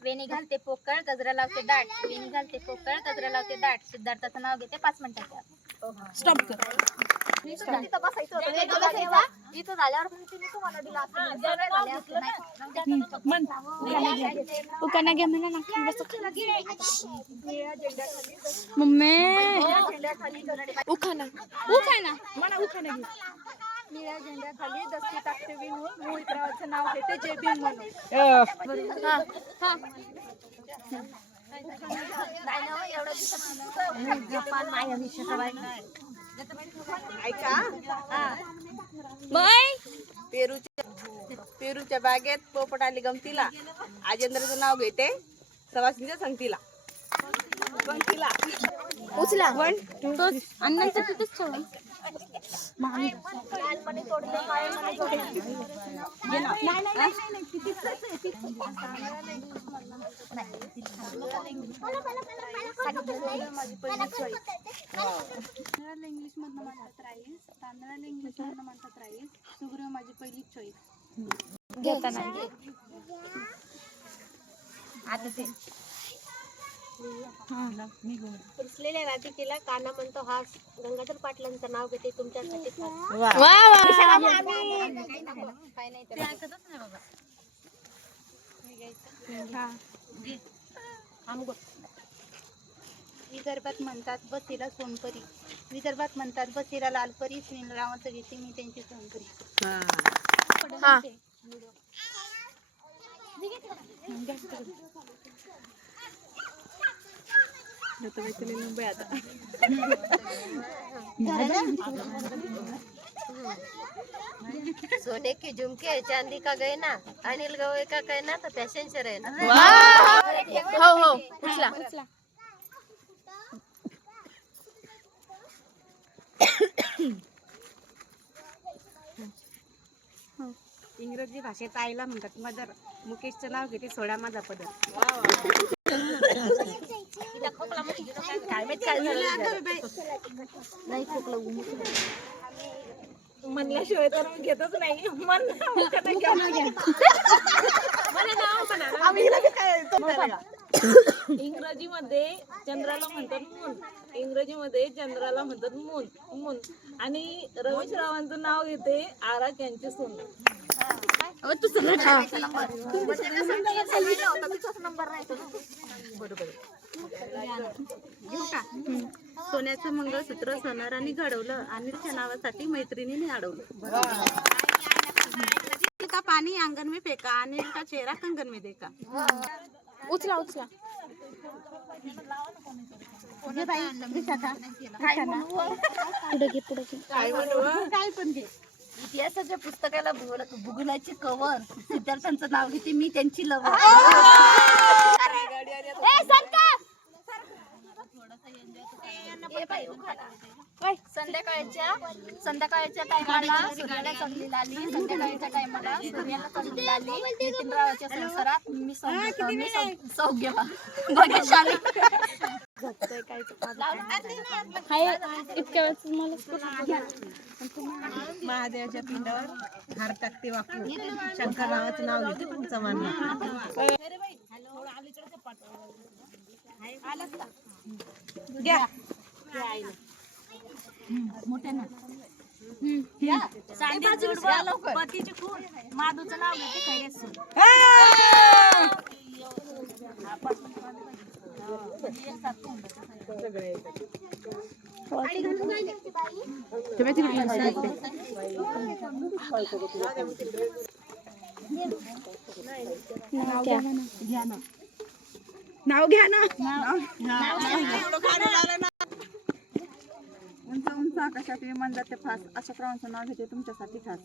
वेणी घालते पोकळ गजरा लावते दाट. वेणी घालते पोकळ गजरा लावते दाट. सिद्धार्थाचं नाव घेते पाच मिनिटात. स्टॉप कर. तिथं बसायचं होतं. इथं झाल्यावर पण तिने तुम्हाला दिलं असतं. सगळे झाले असते, नाही? मन उकाना घ्या म्हणा ना मम्मी. उखाना उखाना म्हणा उखाना घे. निळ्या झेंड्याखाली दस्ती टाकते विणून मोहितरावाचं नाव घेते जे बी म्हणून. नाही ना, एवढं दिवसात जपान माझ्या विषयाचा बाई. पेरूच्या पेरूच्या बागेत पोपट आली गमतीला आजेंद्रचं नाव घेते सवासिनीच्या संगतीला पंक्तीला उचला तो अण्णांचं तिथंच ठेवा लहानपणी तोडलं. तांदळाला इंग्लिश मधनं म्हणतात राईस तांदळाला इंग्लिश मधनं म्हणतात राईस सुग्रीव माझी पहिली चॉईस घेताना. रुसलेल्या राधिकेला काना म्हणतो हास. गंगाधर पाटलांचं नाव घेते तुमच्यासाठी खास. वा वा. काय नाही ते ऐकतच नाही बाबा. विदर्भात म्हणतात बसीला सोनपरी विदर्भात म्हणतात बसीला लालपरी श्रीरामाचं घेते मी त्यांची सोनपरी हा. मुंबई आता. सोने के झुमके चांदी का गहना अनिल गवळे का कहना तो फॅशन शो है ना हो हो इंग्रजी भाषेत आईला म्हणतात मदर. मुकेशचं नाव घेते सोडा माझा पदर. म्हणल्याशिवाय तर मी घेतच नाही. मन इंग्रजीमध्ये चंद्राला म्हणतात मून. इंग्रजीमध्ये चंद्राला म्हणतात मून. मून. आणि रमेश रावांचं नाव घेते आराक यांची सून. सोन्याचं मंगळसूत्र सोनाराने घडवलं आणि त्या नावासाठी मैत्रिणीने अडवलं. का पाणी अंगण में फेका आणि का चेहरा कंगन में देखा. उचला उचला. पुढे घे पुढे घे. काय पण घे. इतिहासाच्या पुस्तकाला भूगोल- भूगोलाची कवर. सिद्धार्थांचं नाव घेते मी त्यांची लव संध्याकाळच्या संध्याकाळच्या टायमाला सूर्याला चांगली संध्याकाळच्या टायमाला सूर्याला चांगली नितीनरावाच्या संसारात मी सौभाग्य- मी सौ- सौभाग्यवान भाग्यशाली हाय इतक्या वेळेस मला महादेवाच्या पिंडावर हार टाकते शंकर शंकररावाचं नाव घेते तुमचं मान पतीची खून माधूचं नाव घेते सून. नाव घ्या ना. उंच उंच आकाशात विमान जाते फास. अशा प्रमाणाचं नाव घेते तुमच्यासाठी खास.